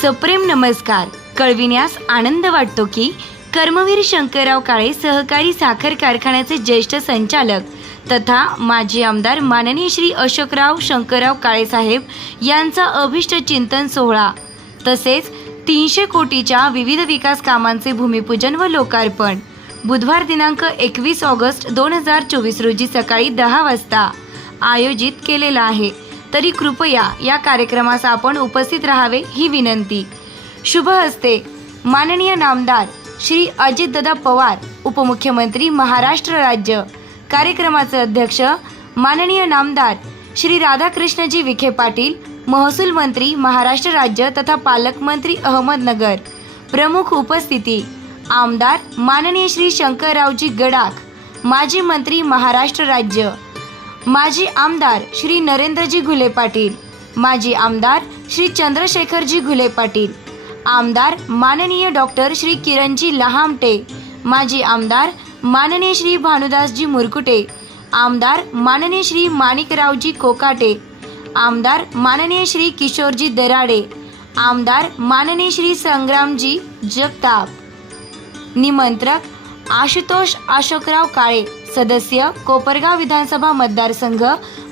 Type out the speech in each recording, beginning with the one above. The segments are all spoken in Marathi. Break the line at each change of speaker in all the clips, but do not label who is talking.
सप्रेम नमस्कार. कळविण्यास आनंद वाटतो की कर्मवीर शंकरराव काळे सहकारी साखर कारखान्याचे ज्येष्ठ संचालक तथा माजी आमदार माननीय श्री अशोकराव शंकरराव काळेसाहेब यांचा अभिष्ट चिंतन सोहळा. तसेच तीनशे कोटीच्या विविध विकास कामांचे भूमिपूजन व लोकार्पण. बुधवार दिनांक एकवीस ऑगस्ट दोन हजार चोवीस रोजी सकाळी दहा वाजता आयोजित केलेला आहे. तरी कृपया या कार्यक्रमास आपण उपस्थित राहावे ही विनंती. शुभ हस्ते माननीय नामदार श्री अजितदादा पवार उपमुख्यमंत्री महाराष्ट्र राज्य कार्यक्रमाचे अध्यक्ष माननीय नामदार श्री राधाकृष्णजी विखे पाटील महसूल मंत्री महाराष्ट्र राज्य तथा पालकमंत्री अहमदनगर प्रमुख उपस्थिती आमदार माननीय श्री शंकररावजी गडाख माजी मंत्री महाराष्ट्र राज्य माजी आमदार श्री नरेंद्रजी घुले पाटील माजी आमदार श्री चंद्रशेखरजी घुले पाटील आमदार माननीय डॉक्टर श्री किरणजी लहामटे माजी आमदार माननीय श्री भानुदासजी मुरकुटे आमदार माननीय श्री माणिकरावजी कोकाटे आमदार माननीय श्री किशोरजी दराडे आमदार माननीय श्री संग्रामजी जगताप. निमंत्रक आशुतोष अशोकराव काळे. सदस्य कोपरगाव विधानसभा मतदारसंघ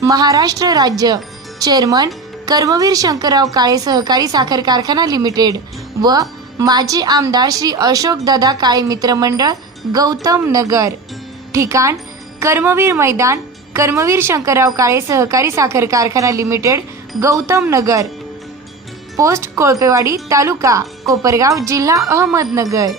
महाराष्ट्र राज्य. चेअरमन कर्मवीर शंकरराव काळे सहकारी साखर कारखाना लिमिटेड व माजी आमदार श्री अशोक दादा काळे मित्रमंडळ गौतम नगर. ठिकाण कर्मवीर मैदान कर्मवीर शंकरराव काळे सहकारी साखर कारखाना लिमिटेड गौतम नगर. पोस्ट कोळपेवाडी तालुका कोपरगाव जिल्हा अहमदनगर.